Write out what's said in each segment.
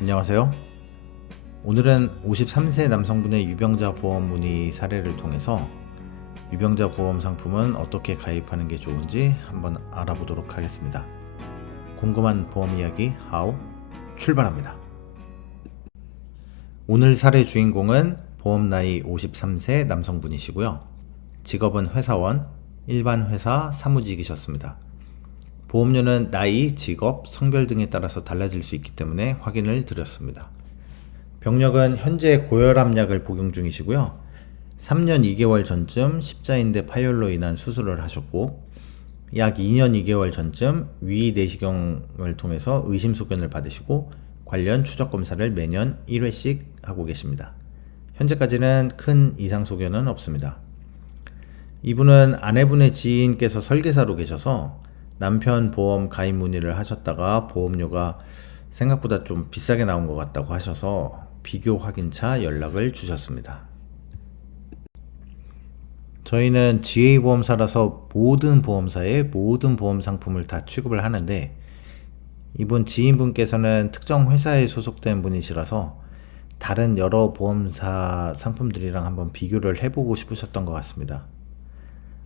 안녕하세요. 오늘은 53세 남성분의 유병자 보험 문의 사례를 통해서 유병자 보험 상품은 어떻게 가입하는 게 좋은지 한번 알아보도록 하겠습니다. 궁금한 보험 이야기 하우 출발합니다. 오늘 사례 주인공은 보험 나이 53세 남성분이시고요. 직업은 회사원, 일반 회사 사무직이셨습니다. 보험료는 나이, 직업, 성별 등에 따라서 달라질 수 있기 때문에 확인을 드렸습니다. 병력은 현재 고혈압약을 복용 중이시고요. 3년 2개월 전쯤 십자인대 파열로 인한 수술을 하셨고 약 2년 2개월 전쯤 위 내시경을 통해서 의심소견을 받으시고 관련 추적검사를 매년 1회씩 하고 계십니다. 현재까지는 큰 이상소견은 없습니다. 이분은 아내분의 지인께서 설계사로 계셔서 남편 보험 가입 문의를 하셨다가 보험료가 생각보다 좀 비싸게 나온 것 같다고 하셔서 비교 확인차 연락을 주셨습니다. 저희는 GA보험사라서 모든 보험사의 모든 보험 상품을 다 취급을 하는데 이분 지인분께서는 특정 회사에 소속된 분이시라서 다른 여러 보험사 상품들이랑 한번 비교를 해보고 싶으셨던 것 같습니다.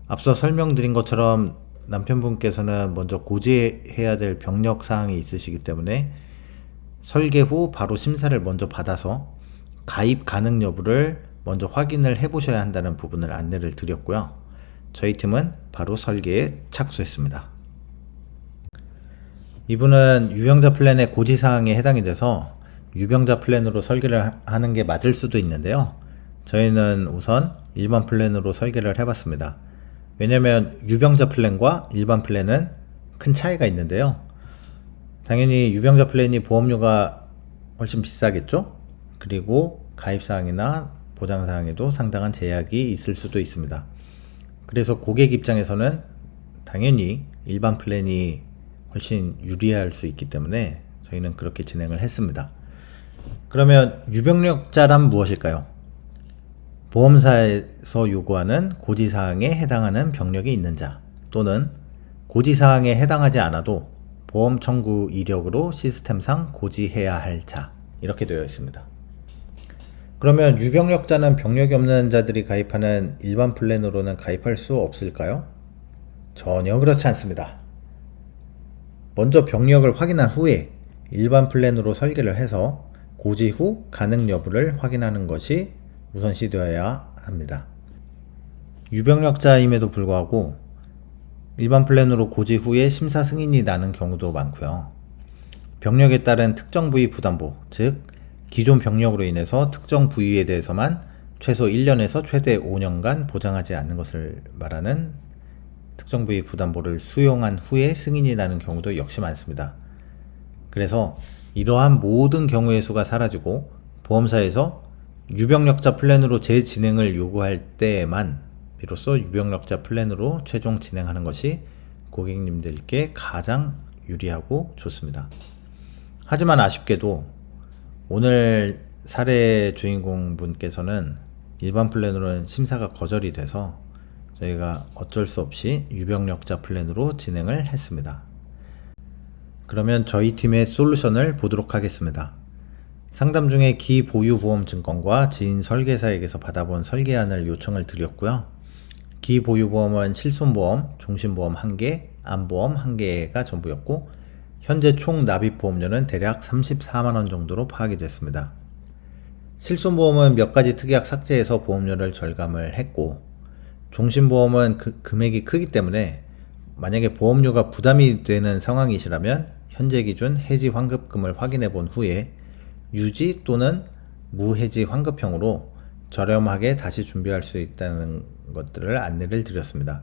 앞서 설명드린 것처럼 남편분께서는 먼저 고지해야 될 병력 사항이 있으시기 때문에 설계 후 바로 심사를 먼저 받아서 가입 가능 여부를 먼저 확인을 해보셔야 한다는 부분을 안내를 드렸고요. 저희 팀은 바로 설계에 착수했습니다. 이분은 유병자 플랜의 고지사항에 해당이 돼서 유병자 플랜으로 설계를 하는 게 맞을 수도 있는데요. 저희는 우선 일반 플랜으로 설계를 해봤습니다. 왜냐면 유병자 플랜과 일반 플랜은 큰 차이가 있는데요. 당연히 유병자 플랜이 보험료가 훨씬 비싸겠죠? 그리고 가입사항이나 보장사항에도 상당한 제약이 있을 수도 있습니다. 그래서 고객 입장에서는 당연히 일반 플랜이 훨씬 유리할 수 있기 때문에 저희는 그렇게 진행을 했습니다. 그러면 유병력자란 무엇일까요? 보험사에서 요구하는 고지사항에 해당하는 병력이 있는 자 또는 고지사항에 해당하지 않아도 보험 청구 이력으로 시스템상 고지해야 할 자 이렇게 되어 있습니다. 그러면 유병력자는 병력이 없는 자들이 가입하는 일반 플랜으로는 가입할 수 없을까요? 전혀 그렇지 않습니다. 먼저 병력을 확인한 후에 일반 플랜으로 설계를 해서 고지 후 가능 여부를 확인하는 것이 우선시되어야 합니다. 유병력자임에도 불구하고 일반 플랜으로 고지 후에 심사 승인이 나는 경우도 많고요. 병력에 따른 특정 부위 부담보, 즉 기존 병력으로 인해서 특정 부위에 대해서만 최소 1년에서 최대 5년간 보장하지 않는 것을 말하는 특정 부위 부담보를 수용한 후에 승인이 나는 경우도 역시 많습니다. 그래서 이러한 모든 경우의 수가 사라지고 보험사에서 유병력자 플랜으로 재진행을 요구할 때에만 비로소 유병력자 플랜으로 최종 진행하는 것이 고객님들께 가장 유리하고 좋습니다. 하지만 아쉽게도 오늘 사례 주인공 분께서는 일반 플랜으로는 심사가 거절이 돼서 저희가 어쩔 수 없이 유병력자 플랜으로 진행을 했습니다. 그러면 저희 팀의 솔루션을 보도록 하겠습니다. 상담 중에 기보유보험증권과 지인 설계사에게서 받아본 설계안을 요청을 드렸고요. 기보유보험은 실손보험, 종신보험 1개, 암보험 1개가 전부였고 현재 총 납입보험료는 대략 34만원 정도로 파악이 됐습니다. 실손보험은 몇 가지 특약 삭제해서 보험료를 절감을 했고 종신보험은 금액이 크기 때문에 만약에 보험료가 부담이 되는 상황이시라면 현재 기준 해지 환급금을 확인해 본 후에 유지 또는 무해지 환급형으로 저렴하게 다시 준비할 수 있다는 것들을 안내를 드렸습니다.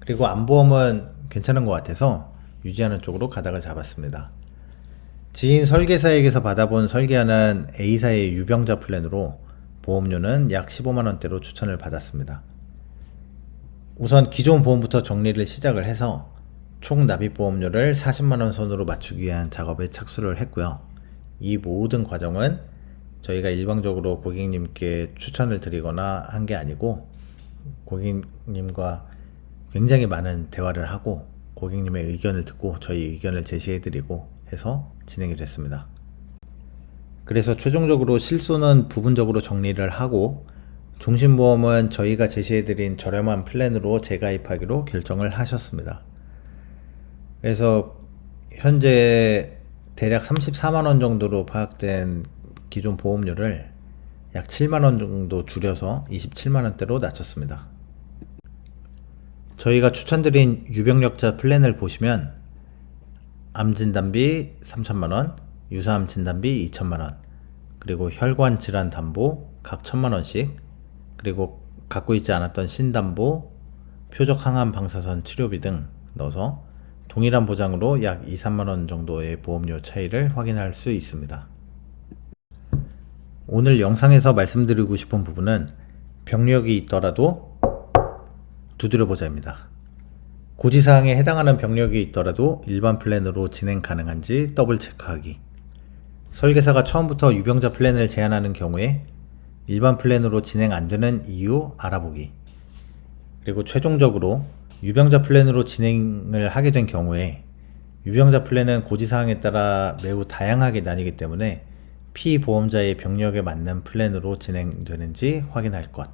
그리고 암보험은 괜찮은 것 같아서 유지하는 쪽으로 가닥을 잡았습니다. 지인 설계사에게서 받아본 설계안은 A사의 유병자 플랜으로 보험료는 약 15만원대로 추천을 받았습니다. 우선 기존 보험부터 정리를 시작을 해서 총 납입보험료를 40만원 선으로 맞추기 위한 작업에 착수를 했고요. 이 모든 과정은 저희가 일방적으로 고객님께 추천을 드리거나 한 게 아니고 고객님과 굉장히 많은 대화를 하고 고객님의 의견을 듣고 저희 의견을 제시해 드리고 해서 진행이 됐습니다. 그래서 최종적으로 실손은 부분적으로 정리를 하고 종신보험은 저희가 제시해드린 저렴한 플랜으로 재가입하기로 결정을 하셨습니다. 그래서 현재 대략 34만 원 정도로 파악된 기존 보험료를 약 7만 원 정도 줄여서 27만 원대로 낮췄습니다. 저희가 추천드린 유병력자 플랜을 보시면 암진단비 3천만 원, 유사암 진단비 2천만 원, 그리고 혈관 질환 담보 각 1천만 원씩, 그리고 갖고 있지 않았던 신담보, 표적 항암 방사선 치료비 등 넣어서 동일한 보장으로 약 2, 3만 원 정도의 보험료 차이를 확인할 수 있습니다. 오늘 영상에서 말씀드리고 싶은 부분은 병력이 있더라도 두드려보자입니다. 고지사항에 해당하는 병력이 있더라도 일반 플랜으로 진행 가능한지 더블 체크하기. 설계사가 처음부터 유병자 플랜을 제안하는 경우에 일반 플랜으로 진행 안 되는 이유 알아보기. 그리고 최종적으로 유병자 플랜으로 진행을 하게 된 경우에 유병자 플랜은 고지사항에 따라 매우 다양하게 나뉘기 때문에 피보험자의 병력에 맞는 플랜으로 진행되는지 확인할 것.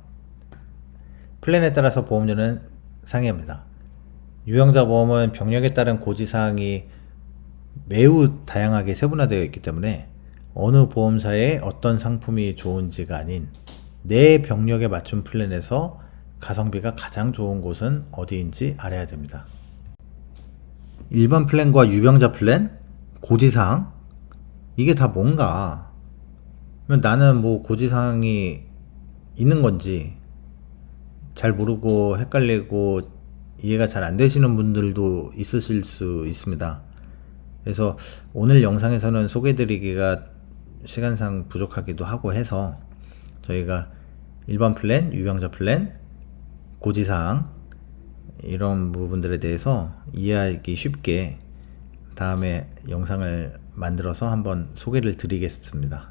플랜에 따라서 보험료는 상이합니다. 유병자 보험은 병력에 따른 고지사항이 매우 다양하게 세분화되어 있기 때문에 어느 보험사에 어떤 상품이 좋은지가 아닌 내 병력에 맞춘 플랜에서 가성비가 가장 좋은 곳은 어디인지 알아야 됩니다. 일반 플랜과 유병자 플랜, 고지사항, 이게 다 뭔가? 나는 뭐 고지사항이 있는 건지 잘 모르고 헷갈리고 이해가 잘 안 되시는 분들도 있으실 수 있습니다. 그래서 오늘 영상에서는 소개해드리기가 시간상 부족하기도 하고 해서 저희가 일반 플랜, 유병자 플랜, 고지사항 이런 부분들에 대해서 이해하기 쉽게 다음에 영상을 만들어서 한번 소개를 드리겠습니다.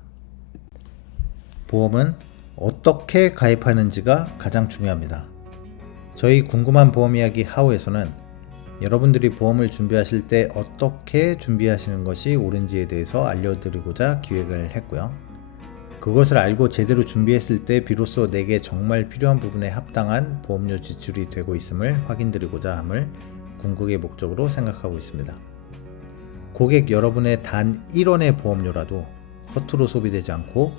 보험은 어떻게 가입하는지가 가장 중요합니다. 저희 궁금한 보험 이야기 하우에서는 여러분들이 보험을 준비하실 때 어떻게 준비하시는 것이 옳은지에 대해서 알려드리고자 기획을 했고요. 그것을 알고 제대로 준비했을 때 비로소 내게 정말 필요한 부분에 합당한 보험료 지출이 되고 있음을 확인드리고자 함을 궁극의 목적으로 생각하고 있습니다. 고객 여러분의 단 1원의 보험료라도 허투루 소비되지 않고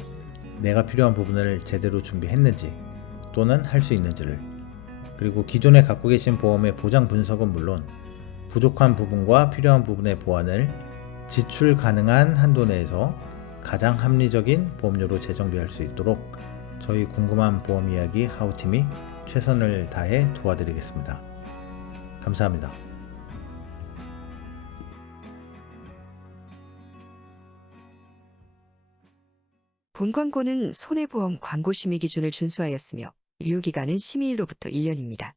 내가 필요한 부분을 제대로 준비했는지 또는 할 수 있는지를, 그리고 기존에 갖고 계신 보험의 보장 분석은 물론 부족한 부분과 필요한 부분의 보완을 지출 가능한 한도 내에서 가장 합리적인 보험료로 재정비할 수 있도록 저희 궁금한 보험 이야기 하우팀이 최선을 다해 도와드리겠습니다. 감사합니다. 본 광고는 손해보험 광고 심의 기준을 준수하였으며 유효기간은 심의일로부터 1년입니다.